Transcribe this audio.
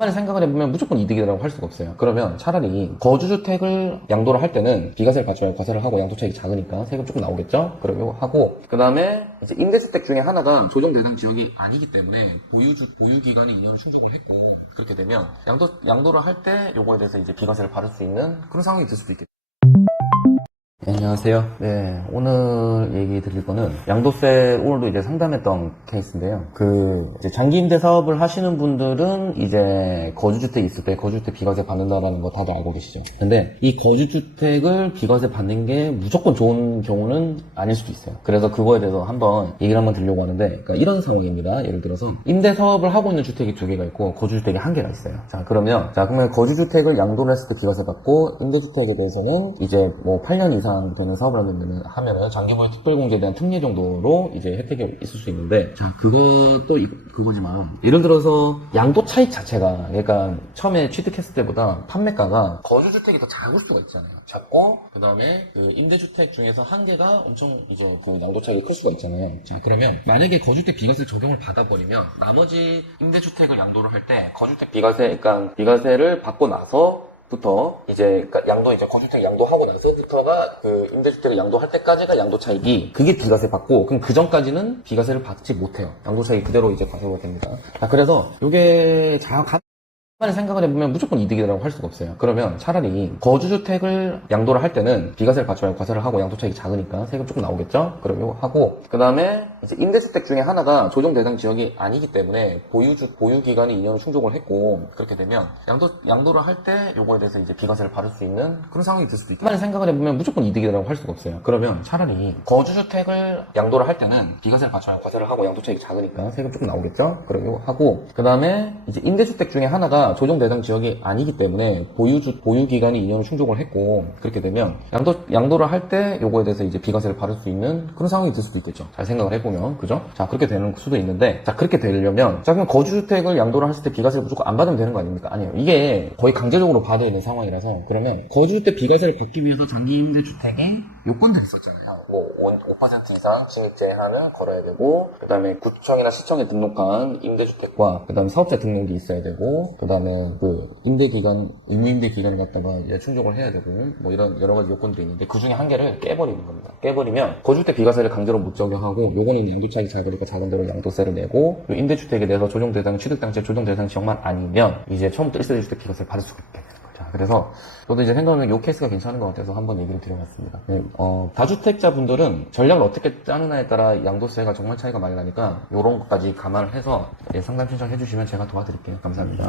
만 생각을 해보면 무조건 이득이라고 할 수가 없어요. 그러면 차라리 거주주택을 양도를 할 때는 비과세를 받지 말고 과세를 하고 양도 차익이 작으니까 세금 조금 나오겠죠? 그러고 하고 그 다음에 이제 임대주택 중에 하나가 조정 대상 지역이 아니기 때문에 보유 기간이 2년을 충족을 했고 그렇게 되면 양도를 할 때 요거에 대해서 이제 비과세를 받을 수 있는 그런 상황이 될 수도 있겠죠. 네, 안녕하세요. 네, 오늘 얘기 드릴 거는 양도세 오늘도 이제 상담했던 케이스인데요. 이제 장기 임대 사업을 하시는 분들은 이제 거주주택 있을 때 거주주택 비과세 받는다라는 거 다들 알고 계시죠. 근데 이 거주주택을 비과세 받는 게 무조건 좋은 경우는 아닐 수도 있어요. 그래서 그거에 대해서 얘기를 한번 드리려고 하는데, 그러니까 이런 상황입니다. 예를 들어서 임대 사업을 하고 있는 주택이 2개가 있고 거주주택이 1개가 있어요. 그러면 거주주택을 양도를 했을 때 비과세 받고 임대주택에 대해서는 이제 뭐 8년 이상 되는 사업을 하면은 장기보유 특별공제에 대한 특례 정도로 이제 혜택이 있을 수 있는데, 그것도 그거지만 예를 들어서 양도 차익 자체가, 그러니까 처음에 취득했을 때보다 판매가가 거주주택이 더 작을 수가 있잖아요. 작고 그 다음에 그 임대주택 중에서 1개가 엄청 이제 그 양도 차익이 클 수가 있잖아요. 그러면 만약에 거주주택 비과세 적용을 받아버리면 나머지 임대주택을 양도를 할 때 거주주택 그러니까 비과세를 받고 나서 부터 양도 거주주택 양도하고 나서부터가 그 임대주택을 양도할 때까지가 양도 차익이, 그게 비과세 받고, 그럼 그 전까지는 비과세를 받지 못해요. 양도 차익이 그대로 이제 과세가 됩니다. 그래서 요게 만 생각을 해보면 무조건 이득이라고 할 수가 없어요. 그러면 차라리 거주주택을 양도를 할 때는 비과세를 받지 말고 과세를 하고 양도 차익이 작으니까 세금 조금 나오겠죠? 그러고 하고 그 다음에 이제 임대주택 중에 하나가 조정 대상 지역이 아니기 때문에 보유 기간이 2년을 충족을 했고 그렇게 되면 양도를 할 때 요거에 대해서 이제 비과세를 받을 수 있는 그런 상황이 될 수도 있겠죠. 만 생각을 해보면 무조건 이득이라고 할 수가 없어요. 그러면 차라리 거주주택을 양도를 할 때는 비과세를 받지 말고 과세를 하고 양도 차익이 작으니까 세금 조금 나오겠죠? 그러고 하고 그 다음에 이제 임대주택 중에 하나가 조정 대상 지역이 아니기 때문에 보유 기간이 2년을 충족을 했고 그렇게 되면 양도를 할 때 요거에 대해서 이제 비과세를 받을 수 있는 그런 상황이 될 수도 있겠죠. 잘 생각을 해보면, 그죠? 그렇게 되는 수도 있는데, 그렇게 되려면 그럼 거주주택을 양도를 했을 때 비과세를 무조건 안 받으면 되는 거 아닙니까? 아니에요. 이게 거의 강제적으로 받아야 되는 상황이라서. 그러면 거주주택 비과세를 받기 위해서 장기 임대주택이 요건들이 있었잖아요. 뭐 5% 이상 진입 제한을 걸어야 되고, 그 다음에 구청이나 시청에 등록한 임대주택과 그 다음에 사업자 등록이 있어야 되고, 그 다음에 그 의무임대 기간을 갖다가 충족을 해야 되고, 뭐 이런 여러 가지 요건들이 있는데 그 중에 1개를 깨버리는 겁니다. 깨버리면 거주주택 비과세를 강제로 못 적용하고, 요거는 양도차익이 작으니까 작은 대로 양도세를 내고, 임대주택에 대해서 조정 대상 취득 당시에 조정 대상 지역만 아니면 이제 처음부터 1세대 주택 비과세를 받을 수가 있게 되는 거죠. 그래서 저도 이제 생각하는 요 케이스가 괜찮은 것 같아서 한번 얘기를 드려봤습니다. 다주택자 분들은 전략을 어떻게 짜느냐에 따라 양도세가 정말 차이가 많이 나니까 요런 것까지 감안을 해서 상담 신청해 주시면 제가 도와드릴게요. 감사합니다.